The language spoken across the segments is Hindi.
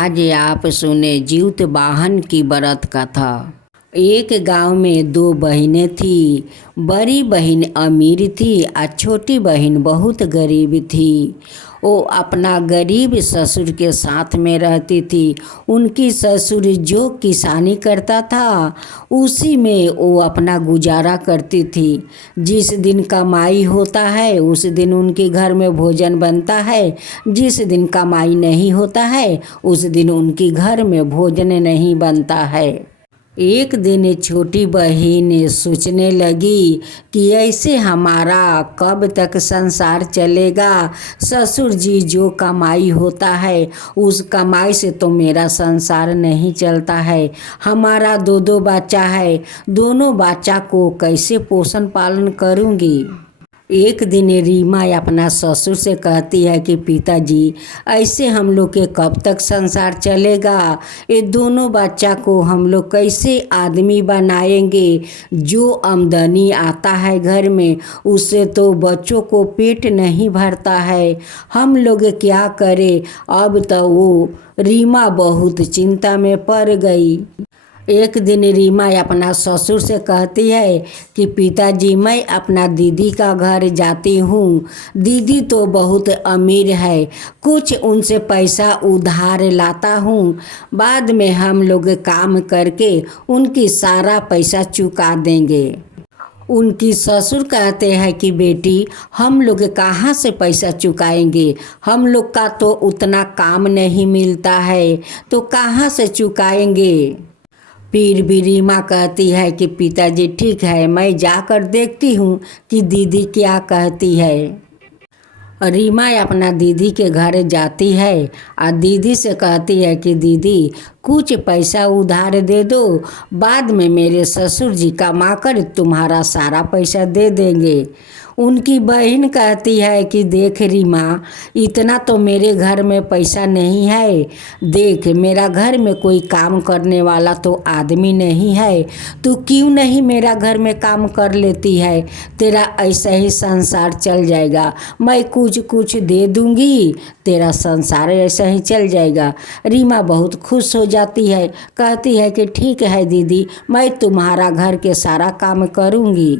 आज आप सुने जीवत वाहन की व्रत कथा। एक गांव में दो बहनें थी। बड़ी बहन अमीर थी और छोटी बहन बहुत गरीब थी। वो अपना गरीब ससुर के साथ में रहती थी। उनकी ससुर जो किसानी करता था उसी में वो अपना गुजारा करती थी। जिस दिन कमाई होता है उस दिन उनके घर में भोजन बनता है, जिस दिन कमाई नहीं होता है उस दिन उनके घर में भोजन नहीं बनता है। एक दिन छोटी बहन सोचने लगी कि ऐसे हमारा कब तक संसार चलेगा। ससुर जी जो कमाई होता है उस कमाई से तो मेरा संसार नहीं चलता है। हमारा दो बच्चा है, दोनों बच्चा को कैसे पोषण पालन करूँगी। एक दिन रीमा अपना ससुर से कहती है कि पिताजी ऐसे हम लोग के कब तक संसार चलेगा। ये दोनों बच्चा को हम लोग कैसे आदमी बनाएंगे। जो आमदनी आता है घर में उससे तो बच्चों को पेट नहीं भरता है। हम लोग क्या करें। अब तो वो रीमा बहुत चिंता में पड़ गई। एक दिन रीमा अपना ससुर से कहती है कि पिताजी मैं अपना दीदी का घर जाती हूँ। दीदी तो बहुत अमीर है, कुछ उनसे पैसा उधार लाता हूँ। बाद में हम लोग काम करके उनकी सारा पैसा चुका देंगे। उनकी ससुर कहते हैं कि बेटी हम लोग कहाँ से पैसा चुकाएंगे, हम लोग का तो उतना काम नहीं मिलता है, तो कहाँ से चुकाएंगे। फिर भी रीमा कहती है कि पिताजी ठीक है मैं जाकर देखती हूँ कि दीदी क्या कहती है। रीमा अपना दीदी के घर जाती है और दीदी से कहती है कि दीदी कुछ पैसा उधार दे दो, बाद में मेरे ससुर जी कमा कर तुम्हारा सारा पैसा दे देंगे। उनकी बहन कहती है कि देख रीमा इतना तो मेरे घर में पैसा नहीं है। देख मेरा घर में कोई काम करने वाला तो आदमी नहीं है, तू क्यों नहीं मेरा घर में काम कर लेती है। तेरा ऐसा ही संसार चल जाएगा, मैं कुछ कुछ दे दूंगी, तेरा संसार ऐसा ही चल जाएगा। रीमा बहुत खुश हो जाती है, कहती है कि ठीक है दीदी मैं तुम्हारा घर के सारा काम करूंगी।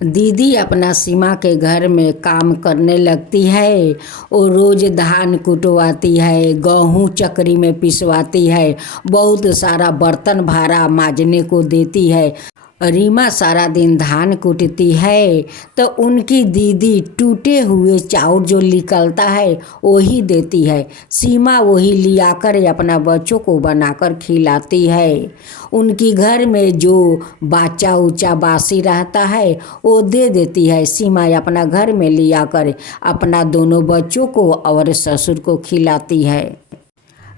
दीदी अपना सीमा के घर में काम करने लगती है। वो रोज़ धान कुटवाती है, गेहूँ चक्री में पिसवाती है, बहुत सारा बर्तन भारा मांजने को देती है। रीमा सारा दिन धान कूटती है तो उनकी दीदी टूटे हुए चाउर जो निकलता है वही देती है। सीमा वही लियाकर अपना बच्चों को बनाकर खिलाती है। उनकी घर में जो बच्चा ऊँचा बासी रहता है वो दे देती है। सीमा अपना घर में लियाकर अपना दोनों बच्चों को और ससुर को खिलाती है।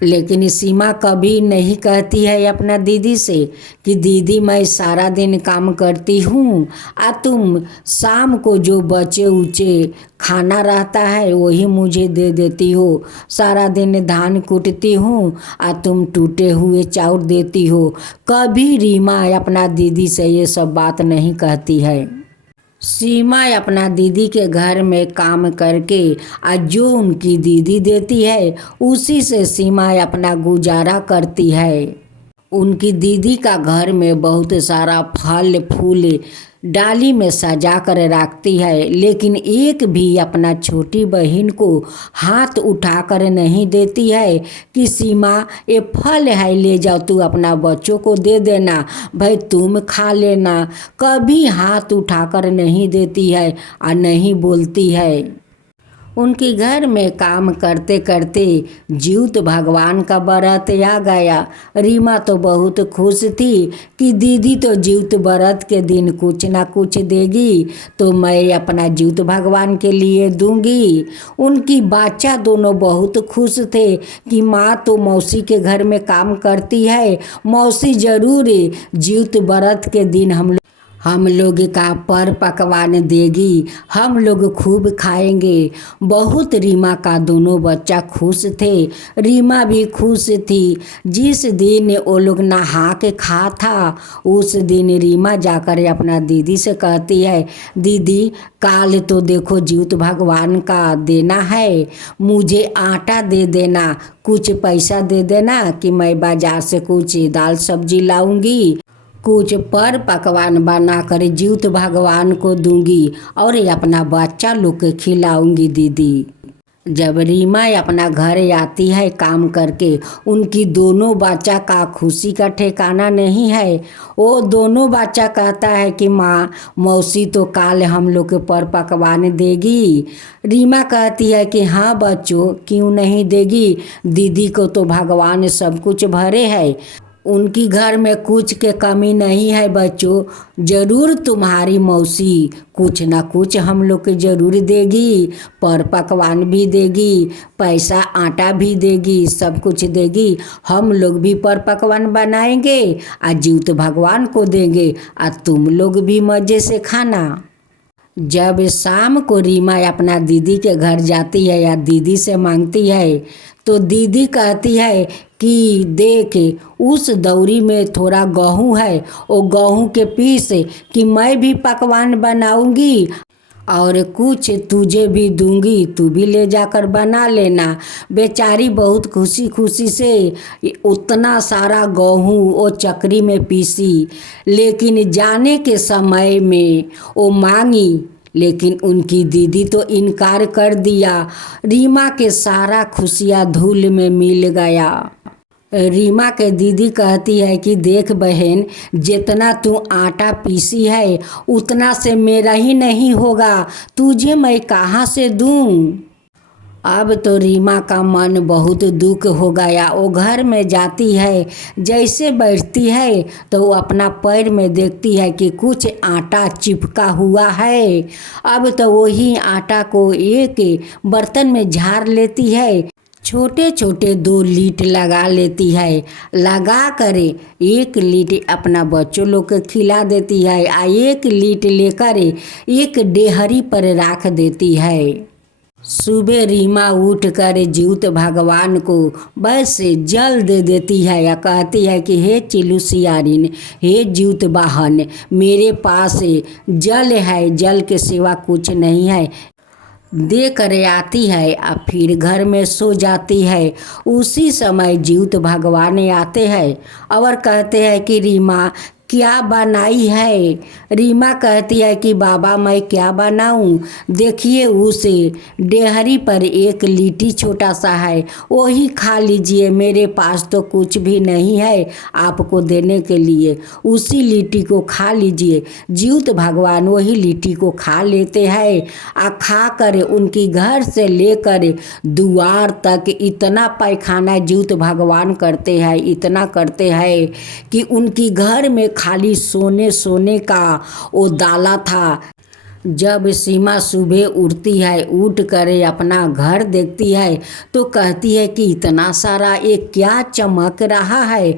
लेकिन सीमा कभी नहीं कहती है अपना दीदी से कि दीदी मैं सारा दिन काम करती हूँ आ तुम शाम को जो बचे ऊँचे खाना रहता है वही मुझे दे देती हो। सारा दिन धान कूटती हूँ आ तुम टूटे हुए चाउर देती हो। कभी रीमा अपना दीदी से ये सब बात नहीं कहती है। सीमा अपना दीदी के घर में काम करके आज जो उनकी दीदी देती है उसी से सीमा अपना गुजारा करती है। उनकी दीदी का घर में बहुत सारा फल फूल डाली में सजा कर रखती है, लेकिन एक भी अपना छोटी बहन को हाथ उठाकर नहीं देती है कि सीमा ये फल है ले जाओ तू अपना बच्चों को दे देना, भाई तुम खा लेना। कभी हाथ उठाकर नहीं देती है और नहीं बोलती है। उनके घर में काम करते करते जीवत भगवान का व्रत आ गया। रीमा तो बहुत खुश थी कि दीदी तो जीवत व्रत के दिन कुछ ना कुछ देगी तो मैं अपना जीवत भगवान के लिए दूंगी। उनकी बच्चा दोनों बहुत खुश थे कि माँ तो मौसी के घर में काम करती है, मौसी जरूर जीवत व्रत के दिन हम लोग का पर पकवान देगी, हम लोग खूब खाएंगे। बहुत रीमा का दोनों बच्चा खुश थे, रीमा भी खुश थी। जिस दिन वो लोग नहा के खा था, उस दिन रीमा जाकर अपना दीदी से कहती है, दीदी काल तो देखो जीउत भगवान का देना है, मुझे आटा दे देना, कुछ पैसा दे देना कि मैं बाजार से कुछ दाल सब्जी लाऊंगी, कुछ पर पकवान बनाकर जीउत भगवान को दूंगी और अपना बच्चा लोग के खिलाऊंगी दीदी। जब रीमा अपना घर आती है काम करके, उनकी दोनों बच्चा का खुशी का ठिकाना नहीं है। वो दोनों बच्चा कहता है कि माँ मौसी तो काल हम लोग के पर पकवान देगी। रीमा कहती है कि हाँ बच्चों, क्यों नहीं देगी, दीदी को तो भगवान सब कुछ भरे है, उनकी घर में कुछ के कमी नहीं है बच्चों, ज़रूर तुम्हारी मौसी कुछ ना कुछ हम लोग के ज़रूर देगी, पर पकवान भी देगी, पैसा आटा भी देगी, सब कुछ देगी। हम लोग भी पर पकवान बनाएंगे और जीउत भगवान को देंगे और तुम लोग भी मज़े से खाना। जब शाम को रीमा अपना दीदी के घर जाती है या दीदी से मांगती है, तो दीदी कहती है कि देख उस दौरी में थोड़ा गेहूँ है, वो गेहूँ के पीस कि मैं भी पकवान बनाऊंगी और कुछ तुझे भी दूंगी, तू भी ले जाकर बना लेना। बेचारी बहुत खुशी खुशी से उतना सारा गेहूँ वो चक्री में पीसी, लेकिन जाने के समय में वो मांगी, लेकिन उनकी दीदी तो इनकार कर दिया। रीमा के सारा खुशियाँ धूल में मिल गया। रीमा के दीदी कहती है कि देख बहन, जितना तू आटा पीसी है उतना से मेरा ही नहीं होगा, तुझे मैं कहाँ से दूँ। अब तो रीमा का मन बहुत दुख हो गया। वो घर में जाती है, जैसे बैठती है तो वो अपना पैर में देखती है कि कुछ आटा चिपका हुआ है। अब तो वही आटा को एक बर्तन में झाड़ लेती है, छोटे छोटे 2 लीट लगा लेती है, लगा कर 1 लीट अपना बच्चों लोग को खिला देती है और 1 लीट लेकर एक डेहरी पर रख देती है। सुबह रीमा उठकर जीउत भगवान को बस जल दे देती है या कहती है कि हे चिलू सियारिन, हे जीउत वाहन, मेरे पास जल है, जल के सिवा कुछ नहीं है, दे कर आती है और फिर घर में सो जाती है। उसी समय जीउत भगवान आते हैं और कहते हैं कि रीमा क्या बनाई है। रीमा कहती है कि बाबा मैं क्या बनाऊं, देखिए उस डेहरी पर 1 लिट्टी छोटा सा है, वही खा लीजिए, मेरे पास तो कुछ भी नहीं है आपको देने के लिए, उसी लिट्टी को खा लीजिए। जीउत भगवान वही लिट्टी को खा लेते हैं और खा कर उनकी घर से लेकर द्वार तक इतना पैखाना जीउत भगवान करते हैं, इतना करते हैं कि उनकी घर में खाली सोने सोने का वो डाला था। जब सीमा सुबह उठती है, उठ कर अपना घर देखती है तो कहती है कि इतना सारा ये क्या चमक रहा है।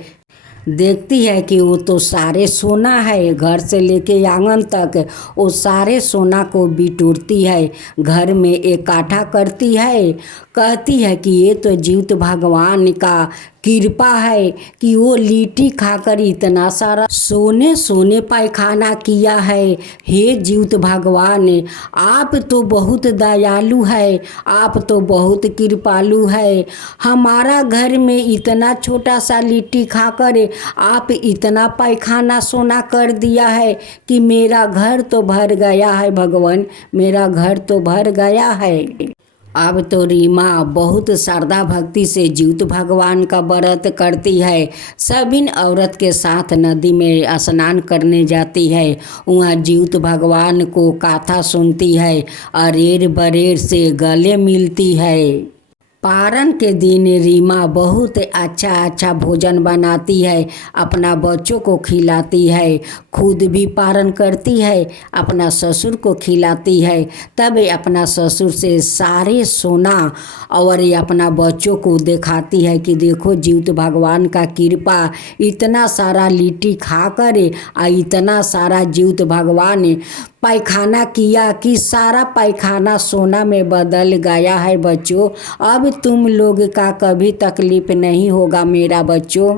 देखती है कि वो तो सारे सोना है, घर से लेके आंगन तक वो सारे सोना को बिटोरती है, घर में इकट्ठा करती है। कहती है कि ये तो जीउत भगवान का कृपा है कि वो लिट्टी खाकर इतना सारा सोने सोने पैखाना किया है। हे जीउत भगवान, आप तो बहुत दयालु है, आप तो बहुत कृपालु है, हमारा घर में इतना छोटा सा लिट्टी खाकर आप इतना पैखाना सोना कर दिया है कि मेरा घर तो भर गया है भगवान, मेरा घर तो भर गया है। अब तो रीमा बहुत श्रद्धा भक्ति से जीउत भगवान का व्रत करती है। सभी औरत के साथ नदी में स्नान करने जाती है, वहाँ जीउत भगवान को कथा सुनती है, अरेर बरेर से गले मिलती है। पारन के दिन रीमा बहुत अच्छा अच्छा भोजन बनाती है, अपना बच्चों को खिलाती है, खुद भी पारण करती है, अपना ससुर को खिलाती है। तब अपना ससुर से सारे सोना और ये अपना बच्चों को दिखाती है कि देखो जीवित भगवान का कृपा, इतना सारा लिट्टी खाकर इतना सारा जीवित भगवान पैखाना किया कि सारा पैखाना सोना में बदल गया है बच्चों। अब तुम लोग का कभी तकलीफ नहीं होगा मेरा बच्चों।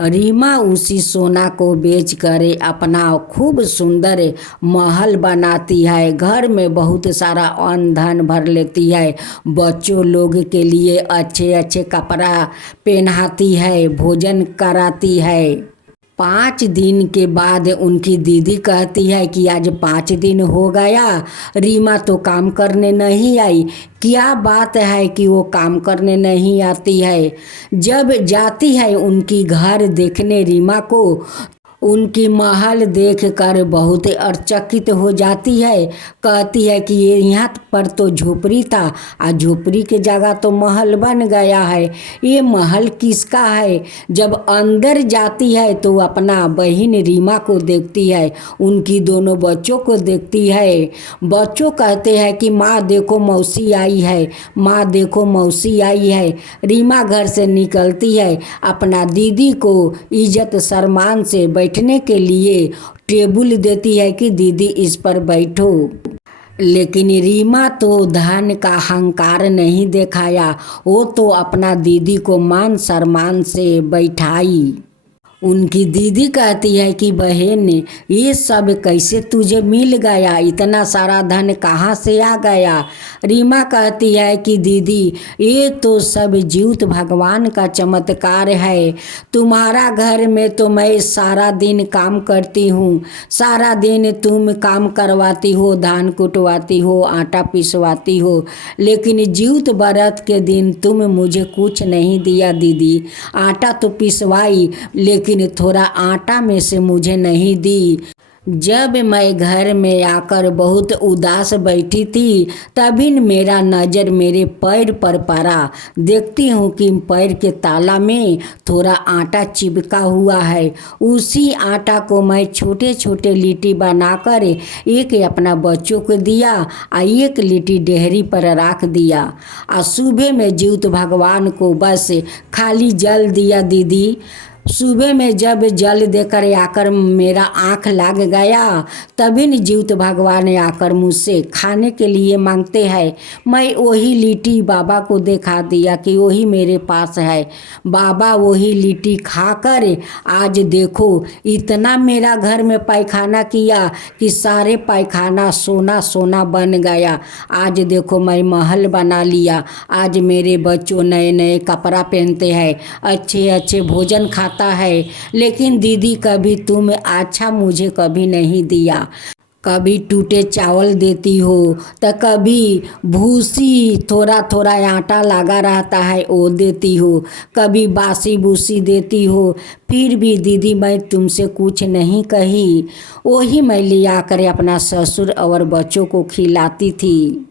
रीमा उसी सोना को बेच कर अपना खूब सुंदर महल बनाती है, घर में बहुत सारा अन्न धन भर लेती है, बच्चों लोग के लिए अच्छे अच्छे कपड़ा पहनाती है, भोजन कराती है। 5 दिन के बाद उनकी दीदी कहती है कि आज 5 दिन हो गया, रीमा तो काम करने नहीं आई। क्या बात है कि वो काम करने नहीं आती है? जब जाती है उनकी घर देखने रीमा को, उनकी महल देखकर बहुत अचकित हो जाती है। कहती है कि ये यहाँ पर तो झोपड़ी था, और झोपड़ी के जगह तो महल बन गया है। ये महल किसका है? जब अंदर जाती है तो अपना बहन रीमा को देखती है, उनकी दोनों बच्चों को देखती है। बच्चों कहते हैं कि माँ देखो मौसी आई है, माँ देखो मौसी आई है। रीमा घर से निकलती है, अपना दीदी को इज्जत सम्मान से बैठने के लिए टेबुल देती है कि दीदी इस पर बैठो। लेकिन रीमा तो धन का अहंकार नहीं दिखाया, वो तो अपना दीदी को मान सम्मान से बैठाई। उनकी दीदी कहती है कि बहन ये सब कैसे तुझे मिल गया, इतना सारा धन कहाँ से आ गया? रीमा कहती है कि दीदी ये तो सब जीवित भगवान का चमत्कार है। तुम्हारा घर में तो मैं सारा दिन काम करती हूँ, सारा दिन तुम काम करवाती हो, धान कुटवाती हो, आटा पिसवाती हो, लेकिन जीवित व्रत के दिन तुम मुझे कुछ नहीं दिया दीदी। आटा तो पिसवाई लेकिन थोड़ा आटा में से मुझे नहीं दी। जब मैं घर में आकर बहुत उदास बैठी थी, तभी मेरा नज़र मेरे पैर पर पड़ा। देखती हूँ कि पैर के ताला में थोड़ा आटा चिपका हुआ है। उसी आटा को मैं छोटे छोटे लिट्टी बनाकर एक अपना बच्चों को दिया और एक लिट्टी डेहरी पर रख दिया। और सुबह में जीवित भगवान को बस खाली जल दिया दीदी। सुबह में जब जल देकर आकर मेरा आँख लग गया, तभी न जीवित भगवान आकर मुझसे खाने के लिए मांगते हैं। मैं वही लिट्टी बाबा को दिखा दिया कि वही मेरे पास है। बाबा वही लिट्टी खाकर आज देखो इतना मेरा घर में पैखाना किया कि सारे पैखाना सोना सोना बन गया। आज देखो मैं महल बना लिया, आज मेरे बच्चों नए नए कपड़ा पहनते हैं, अच्छे अच्छे भोजन खाता है। लेकिन दीदी कभी तुम अच्छा मुझे कभी नहीं दिया। कभी टूटे चावल देती हो तो कभी भूसी थोड़ा थोड़ा आटा लगा रहता है वो देती हो, कभी बासी भूसी देती हो। फिर भी दीदी मैं तुमसे कुछ नहीं कही, वही मैं लिया कर अपना ससुर और बच्चों को खिलाती थी।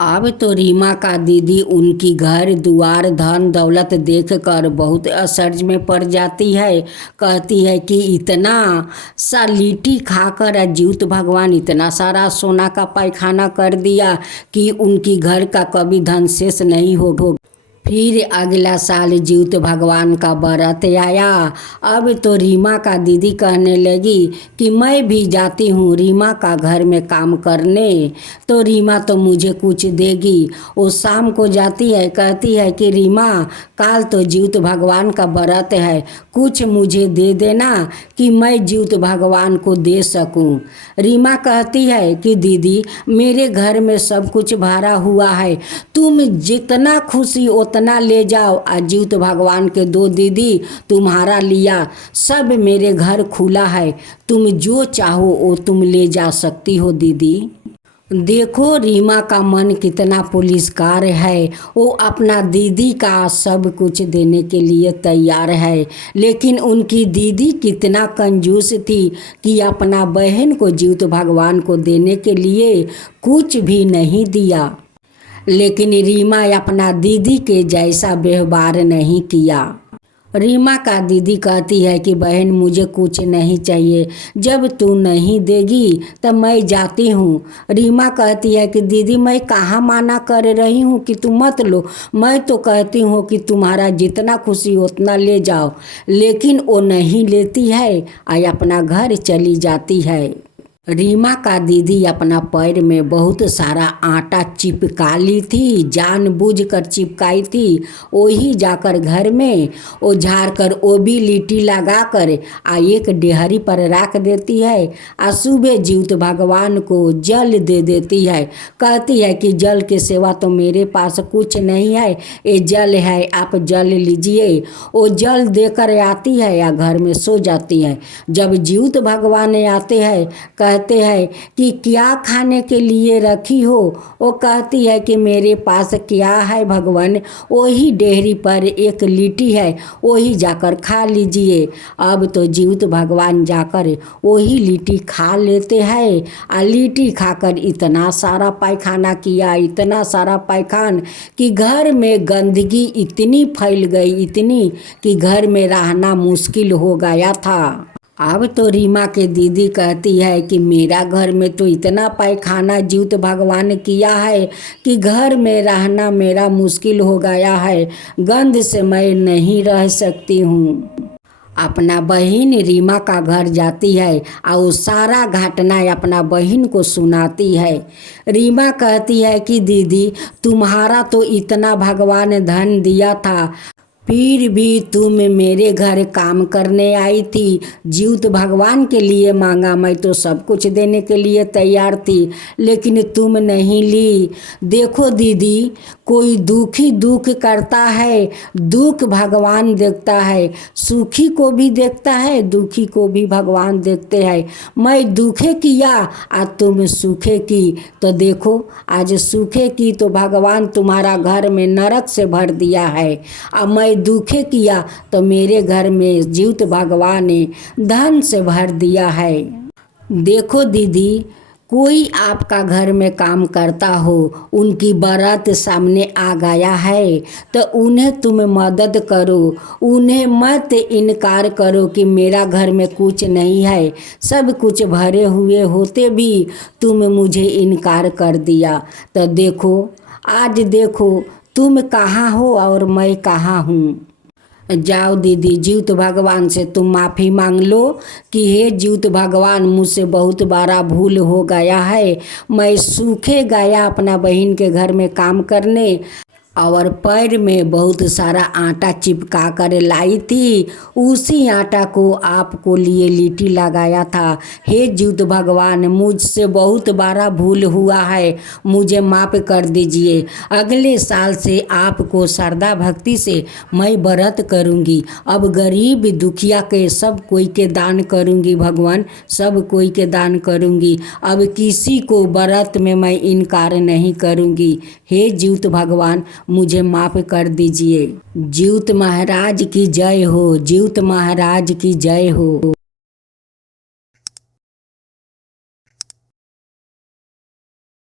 अब तो रीमा का दीदी उनकी घर दुआर धन दौलत देखकर बहुत असर्ज में पड़ जाती है। कहती है कि इतना सा लिट्टी खाकर जीवित भगवान इतना सारा सोना का पैखाना कर दिया कि उनकी घर का कभी धन शेष नहीं होगा। फिर अगला साल जीवित भगवान का व्रत आया। अब तो रीमा का दीदी कहने लगी कि मैं भी जाती हूँ रीमा का घर में काम करने, तो रीमा तो मुझे कुछ देगी। वो शाम को जाती है, कहती है कि रीमा कल तो जीवित भगवान का व्रत है, कुछ मुझे दे देना कि मैं जीवित भगवान को दे सकूं। रीमा कहती है कि दीदी मेरे घर में सब कुछ भरा हुआ है, तुम जितना खुशी उतना ले जाओ। आज जीवित भगवान के 2 दीदी तुम्हारा लिया, सब मेरे घर खुला है, तुम जो चाहो वो तुम ले जा सकती हो दीदी। देखो रीमा का मन कितना पुलिसकार है, वो अपना दीदी का सब कुछ देने के लिए तैयार है। लेकिन उनकी दीदी कितना कंजूस थी कि अपना बहन को जीवित भगवान को देने के लिए कुछ भी नहीं दिया। लेकिन रीमा अपना दीदी के जैसा व्यवहार नहीं किया। रीमा का दीदी कहती है कि बहन मुझे कुछ नहीं चाहिए, जब तू नहीं देगी तब मैं जाती हूँ। रीमा कहती है कि दीदी मैं कहाँ माना कर रही हूँ कि तुम मत लो, मैं तो कहती हूँ कि तुम्हारा जितना खुशी उतना ले जाओ, लेकिन वो नहीं लेती है और अपना घर चली जाती है। रीमा का दीदी अपना पैर में बहुत सारा आटा चिपका ली थी, जानबूझकर चिपकाई थी। वही जाकर घर में वो झाड़ कर वो भी लिट्टी लगा कर एक डेहरी पर रख देती है। सुबह जीवित भगवान को जल दे देती है। कहती है कि जल के सिवा तो मेरे पास कुछ नहीं है, ये जल है, आप जल लीजिए। वो जल देकर आती है या घर में सो जाती है। जब जीवित भगवान आते हैं कहते हैं कि क्या खाने के लिए रखी हो। वो कहती है कि मेरे पास क्या है भगवान, वही डेहरी पर एक लिट्टी है, वही जाकर खा लीजिए। अब तो जीवित भगवान जाकर वही लिट्टी खा लेते हैं। और लिट्टी खाकर इतना सारा पायखाना किया, इतना सारा पायखान कि घर में गंदगी इतनी फैल गई, इतनी कि घर में रहना मुश्किल हो गया था। अब तो रीमा के दीदी कहती है कि मेरा घर में तो इतना पायखाना जीवित भगवान किया है कि घर में रहना मेरा मुश्किल हो गया है, गंध से मैं नहीं रह सकती हूँ। अपना बहन रीमा का घर जाती है और वो सारा घटना अपना बहन को सुनाती है। रीमा कहती है कि दीदी तुम्हारा तो इतना भगवान धन दिया था, फिर भी तुम मेरे घर काम करने आई थी, जीवित भगवान के लिए मांगा, मैं तो सब कुछ देने के लिए तैयार थी, लेकिन तुम नहीं ली। देखो दीदी, कोई दुखी दुख करता है, दुख भगवान देखता है, सुखी को भी देखता है, दुखी को भी भगवान देखते हैं। मैं दुखे किया आज तुम सुखे की, तो देखो आज सुखे की तो भगवान तुम्हारा घर में नरक से भर दिया है। अब मैं दुखे किया तो मेरे घर में जीवित भगवान ने धन से भर दिया है। देखो दीदी, कोई आपका घर में काम करता हो, उनकी बारात सामने आ गया है तो उन्हें तुम मदद करो, उन्हें मत इनकार करो कि मेरा घर में कुछ नहीं है, सब कुछ भरे हुए होते भी तुम मुझे इनकार कर दिया। तो देखो आज देखो तुम कहाँ हो और मैं कहाँ हूँ। जाओ दीदी, जीवित भगवान से तुम माफ़ी मांग लो कि हे जीवित भगवान मुझसे बहुत बड़ा भूल हो गया है, मैं सूखे गया अपना बहन के घर में काम करने और पैर में बहुत सारा आटा चिपका कर लाई थी, उसी आटा को आपको लिए लिट्टी लगाया था। हे जीवित भगवान मुझसे बहुत बड़ा भूल हुआ है, मुझे माफ़ कर दीजिए। अगले साल से आपको श्रद्धा भक्ति से मैं व्रत करूंगी। अब गरीब दुखिया के सब कोई के दान करूंगी भगवान, सब कोई के दान करूंगी। अब किसी को व्रत में मैं इनकार नहीं करूंगी। हे जीवित भगवान मुझे माफ़ कर दीजिए। जीवित महाराज की जय हो, जीवित महाराज की जय हो।